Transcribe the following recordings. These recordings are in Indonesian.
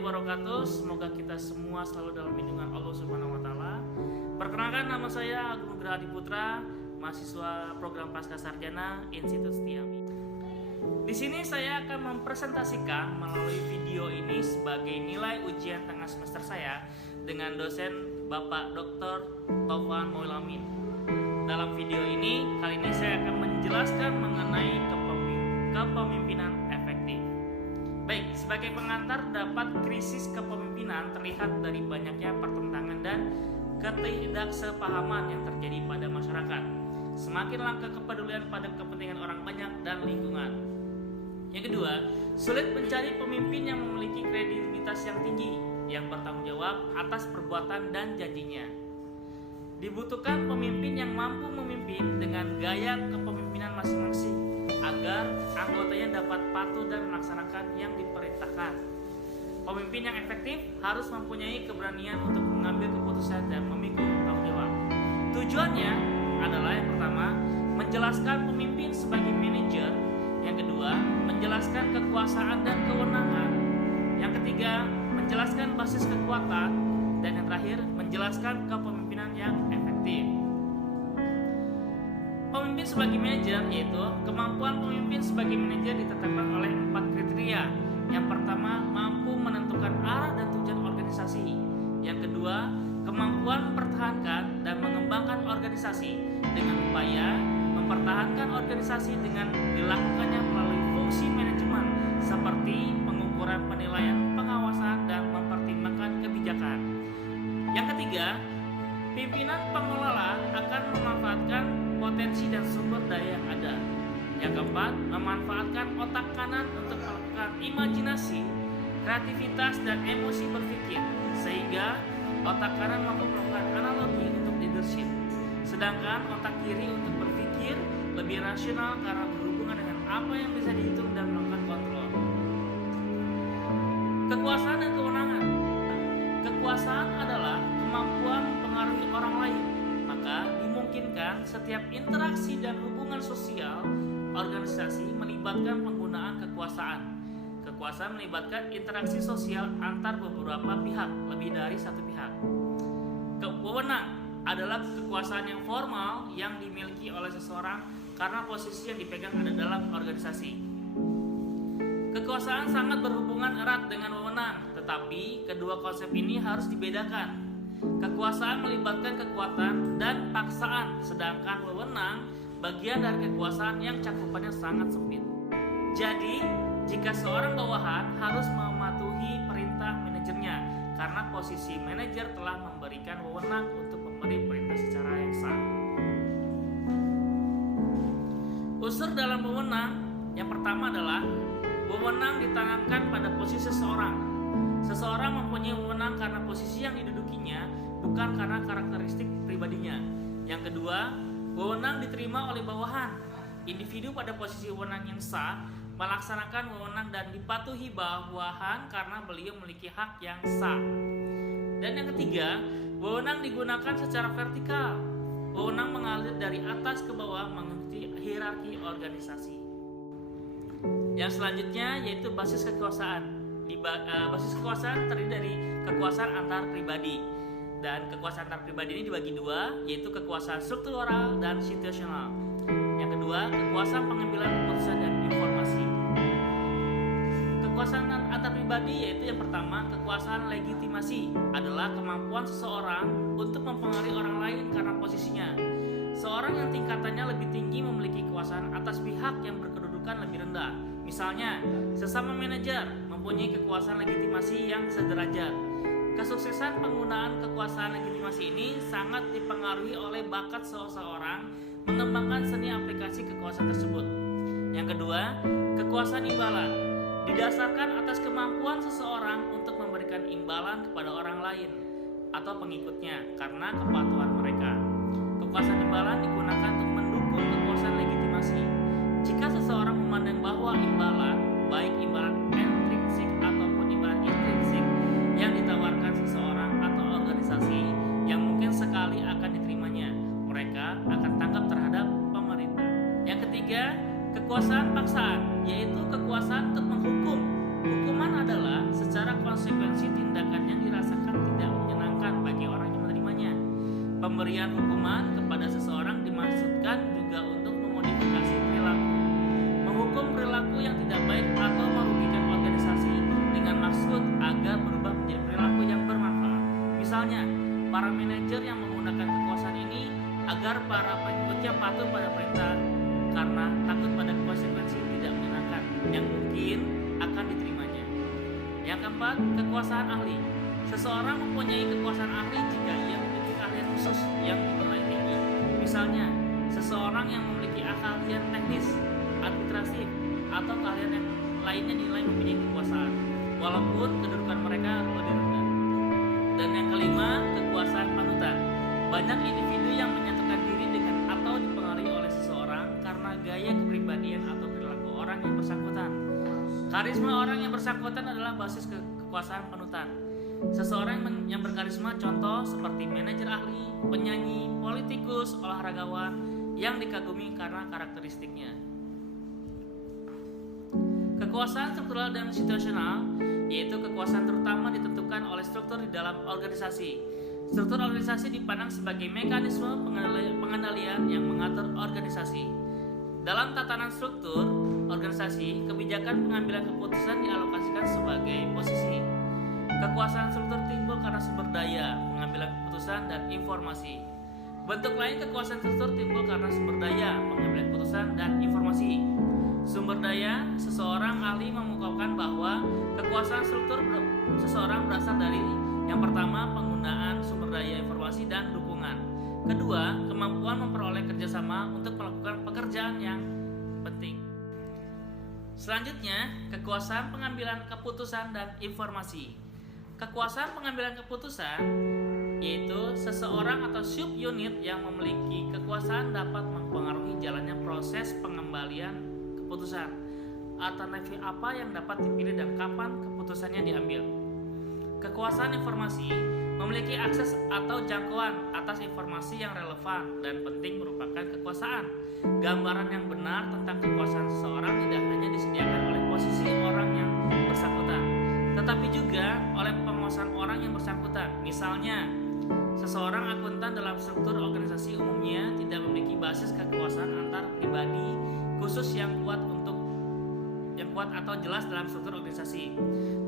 warahmatullahi wabarakatuh. Semoga kita semua selalu dalam lindungan Allah Subhanahu wa taala. Perkenalkan, nama saya Agung Nugraha Adiputra, mahasiswa program Pascasarjana Institut Setiami. Di sini saya akan mempresentasikan melalui video ini sebagai nilai ujian tengah semester saya dengan dosen Bapak Dr. Taufan Moilamin. Dalam video ini, kali ini saya akan menjelaskan mengenai kepemimpinan efektif. Baik, sebagai pengantar, dapat krisis kepemimpinan terlihat dari banyaknya pertentangan dan ketidaksepahaman yang terjadi pada masyarakat. Semakin langka kepedulian pada kepentingan orang banyak dan lingkungan. Yang kedua, sulit mencari pemimpin yang memiliki kredibilitas yang tinggi, yang bertanggung jawab atas perbuatan dan janjinya. Dibutuhkan pemimpin yang mampu memimpin dengan gaya kepemimpinan masing-masing agar anggotanya dapat patuh dan melaksanakan yang diperintahkan. Pemimpin yang efektif harus mempunyai keberanian untuk mengambil keputusan dan memikul tanggung jawab. Tujuannya adalah yang pertama, menjelaskan pemimpin sebagai manajer. Yang kedua, menjelaskan kekuasaan dan kewenangan. Yang ketiga, menjelaskan basis kekuatan. Dan yang terakhir, menjelaskan kepemimpinan yang efektif. Pemimpin sebagai manajer, yaitu kemampuan pemimpin sebagai manajer ditetapkan oleh 4 kriteria. Yang pertama, mampu menentukan arah dan tujuan organisasi. Yang kedua, kemampuan mempertahankan dan mengembangkan organisasi dengan upaya mempertahankan organisasi dengan dilakukannya melalui fungsi manajemen seperti pengukuran penilaian, pengawasan, dan mempertimbangkan kebijakan. Yang ketiga, pimpinan pengelola akan memanfaatkan potensi dan sumber daya yang ada. Yang keempat, memanfaatkan otak kanan untuk melakukan imajinasi, kreativitas, dan emosi berpikir, sehingga otak kanan mampu melakukan analogi untuk leadership, sedangkan otak kiri untuk berpikir lebih rasional karena berhubungan dengan apa yang bisa dihitung dan melakukan kontrol. Kekuasaan dan kewenangan. Kekuasaan adalah kemampuan mempengaruhi orang lain, maka dimungkinkan setiap interaksi dan hubungan sosial organisasi melibatkan penggunaan kekuasaan. Kekuasaan melibatkan interaksi sosial antar beberapa pihak, lebih dari satu pihak. Wewenang adalah kekuasaan yang formal yang dimiliki oleh seseorang karena posisi yang dipegang ada dalam organisasi. Kekuasaan sangat berhubungan erat dengan wewenang, tetapi kedua konsep ini harus dibedakan. Kekuasaan melibatkan kekuatan dan paksaan, sedangkan wewenang bagian dari kekuasaan yang cakupannya sangat sempit. Jadi, jika seorang bawahan harus mematuhi perintah manajernya karena posisi manajer telah memberikan wewenang untuk memberi perintah secara yang sah. Unsur dalam wewenang yang pertama adalah wewenang ditanamkan pada posisi seseorang. Seseorang mempunyai wewenang karena posisi yang didudukinya, bukan karena karakteristik pribadinya. Yang kedua, wewenang diterima oleh bawahan. Individu pada posisi wewenang yang sah melaksanakan wewenang dan dipatuhi bawahan karena beliau memiliki hak yang sah. Dan yang ketiga, wewenang digunakan secara vertikal. Wewenang mengalir dari atas ke bawah mengikuti hierarki organisasi. Yang selanjutnya yaitu basis kekuasaan. Basis kekuasaan terdiri dari kekuasaan antar pribadi. Dan kekuasaan antar pribadi ini dibagi dua, yaitu kekuasaan struktural dan situasional. Yang kedua, kekuasaan pengambilan keputusan dan informasi. Kekuasaan antar pribadi yaitu yang pertama, kekuasaan legitimasi adalah kemampuan seseorang untuk mempengaruhi orang lain karena posisinya. Seorang yang tingkatannya lebih tinggi memiliki kekuasaan atas pihak yang berkedudukan lebih rendah. Misalnya, sesama manajer mempunyai kekuasaan legitimasi yang sederajat. Kesuksesan penggunaan kekuasaan legitimasi ini sangat dipengaruhi oleh bakat seseorang mengembangkan seni aplikasi kekuasaan tersebut. Yang kedua, kekuasaan imbalan didasarkan atas kemampuan seseorang untuk memberikan imbalan kepada orang lain atau pengikutnya karena kepatuhan mereka. Kekuasaan imbalan digunakan untuk mendukung kekuasaan legitimasi. Jika seseorang memandang bahwa imbalan, baik imbalan intrinsik ataupun imbalan intrinsik yang ditawarkan seseorang atau organisasi yang mungkin sekali akan diterimanya, mereka akan tanggap terhadap pemerintah. Yang ketiga, kekuasaan paksaan, yaitu kekuasaan untuk menghukum. Hukuman adalah secara konsekuensi Pemberian hukuman kepada seseorang dimaksudkan juga untuk memodifikasi perilaku, menghukum perilaku yang tidak baik atau merugikan organisasi dengan maksud agar berubah menjadi perilaku yang bermanfaat. Misalnya, para manajer yang menggunakan kekuasaan ini agar para pengikutnya patuh pada perintah karena takut pada konsekuensi tidak menyenangkan yang mungkin akan diterimanya. Yang keempat, kekuasaan ahli. Seseorang mempunyai kekuasaan ahli jika ia memiliki keahlian khusus yang dinilai tinggi. Misalnya, seseorang yang memiliki keahlian teknis, administratif, atau keahlian yang lainnya dinilai mempunyai kekuasaan, walaupun kedudukan mereka lebih rendah. Dan yang kelima, kekuasaan panutan. Banyak individu yang menyatukan diri dengan atau dipengaruhi oleh seseorang karena gaya kepribadian atau perilaku orang yang bersangkutan. Karisma orang yang bersangkutan adalah basis kekuasaan panutan. Seseorang yang berkarisma, contoh seperti manajer ahli, penyanyi, politikus, olahragawan yang dikagumi karena karakteristiknya. Kekuasaan struktural dan situasional, yaitu kekuasaan terutama ditentukan oleh struktur di dalam organisasi. Struktur organisasi dipandang sebagai mekanisme pengendalian yang mengatur organisasi. Dalam tatanan struktur organisasi, kebijakan pengambilan keputusan dialokasikan sebagai posisi. Kekuasaan struktur timbul karena sumber daya, pengambilan keputusan, dan informasi. Bentuk lain kekuasaan struktur timbul karena sumber daya, pengambilan keputusan, dan informasi. Sumber daya, seseorang ahli mengungkapkan bahwa kekuasaan struktur seseorang berasal dari yang pertama, penggunaan sumber daya informasi dan dukungan. Kedua, kemampuan memperoleh kerjasama untuk melakukan pekerjaan yang penting. Selanjutnya, kekuasaan pengambilan keputusan dan informasi. Kekuasaan pengambilan keputusan yaitu seseorang atau subunit yang memiliki kekuasaan dapat mempengaruhi jalannya proses pengembalian keputusan. Alternatif apa yang dapat dipilih dan kapan keputusannya diambil. Kekuasaan informasi memiliki akses atau jangkauan atas informasi yang relevan dan penting merupakan kekuasaan. Gambaran yang benar tentang kekuasaan seseorang tidak hanya disediakan oleh posisi orang yang bersangkutan, tetapi juga oleh penguasaan orang yang bersangkutan. Misalnya, seseorang akuntan dalam struktur organisasi umumnya tidak memiliki basis kekuasaan antar pribadi khusus yang kuat atau jelas dalam struktur organisasi,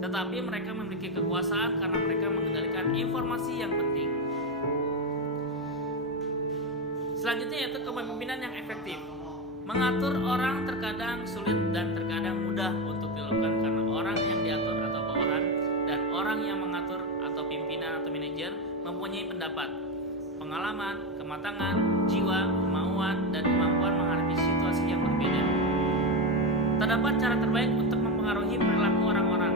tetapi mereka memiliki kekuasaan karena mereka mengendalikan informasi yang penting. Selanjutnya yaitu kepemimpinan yang efektif. Mengatur orang terkadang sulit dan terkadang mudah untuk dilakukan karena orang yang diatur atau bawahan dan orang yang mengatur atau pimpinan atau manajer mempunyai pendapat, pengalaman, kematangan, jiwa, kemauan, dan kemampuan menghadapi situasi yang berbeda. Terdapat cara terbaik untuk mempengaruhi perilaku orang-orang.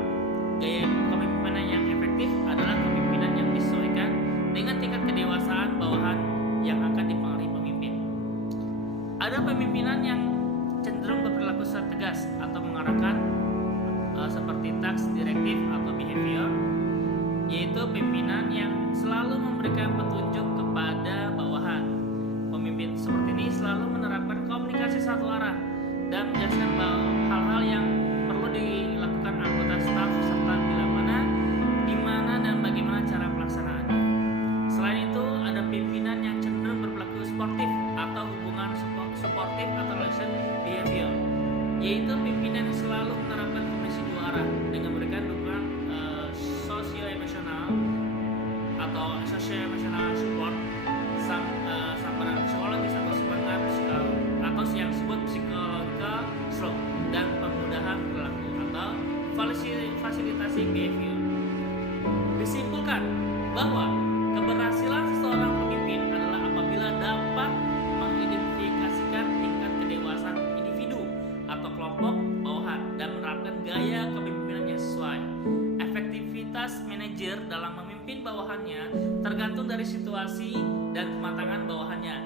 Gaya kepemimpinan yang efektif adalah kepemimpinan yang disesuaikan dengan tingkat kedewasaan bawahan yang akan dipengaruhi pemimpin. Ada pemimpinan yang cenderung berperilaku tegas atau mengarahkan seperti task direktif atau behavior, yaitu pimpinan yang selalu memberikan petunjuk kepada bawahan. Pemimpin seperti ini selalu menerapkan komunikasi satu arah dan menjelaskan bahwa hal-hal yang perlu dilakukan anggota staf serta bila mana, di mana, dan bagaimana cara pelaksanaannya. Selain itu, ada pimpinan yang cenderung berperilaku sportif atau hubungan supportive atau relation behavior, yaitu pimpinan yang selalu menerapkan komunikasi dua arah dengan memberikan dukungan socio-emosional atau socio-emosional support, sambaran psikologis atau semangat atau yang disebut psychological stroke, dan pemudahan perilaku atau fasilitasi behavior. Disimpulkan bahwa keberhasilan seseorang pemimpin adalah apabila dapat mengidentifikasikan tingkat kedewasaan individu atau kelompok bawahan dan menerapkan gaya kepemimpinan yang sesuai. Efektivitas manajer dalam memimpin bawahannya tergantung dari situasi dan kematangan bawahannya.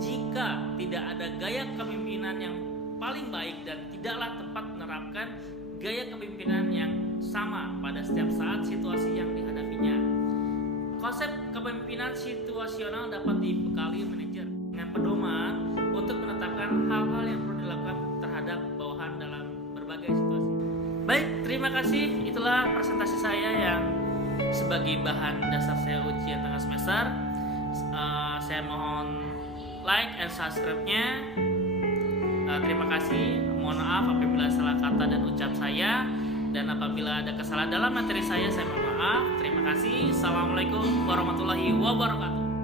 Jika tidak ada gaya kepemimpinan yang paling baik dan tidaklah tepat menerapkan gaya kepemimpinan yang sama pada setiap saat situasi yang dihadapinya. Konsep kepemimpinan situasional dapat dibekali manajer dengan pedoman untuk menetapkan hal-hal yang perlu dilakukan terhadap bawahan dalam berbagai situasi. Baik, terima kasih. Itulah presentasi saya yang sebagai bahan dasar saya ujian tengah semester. Saya mohon like and subscribe-nya. Terima kasih. Mohon maaf apabila salah kata dan ucap saya, dan apabila ada kesalahan dalam materi saya mohon maaf. Terima kasih. Assalamualaikum warahmatullahi wabarakatuh.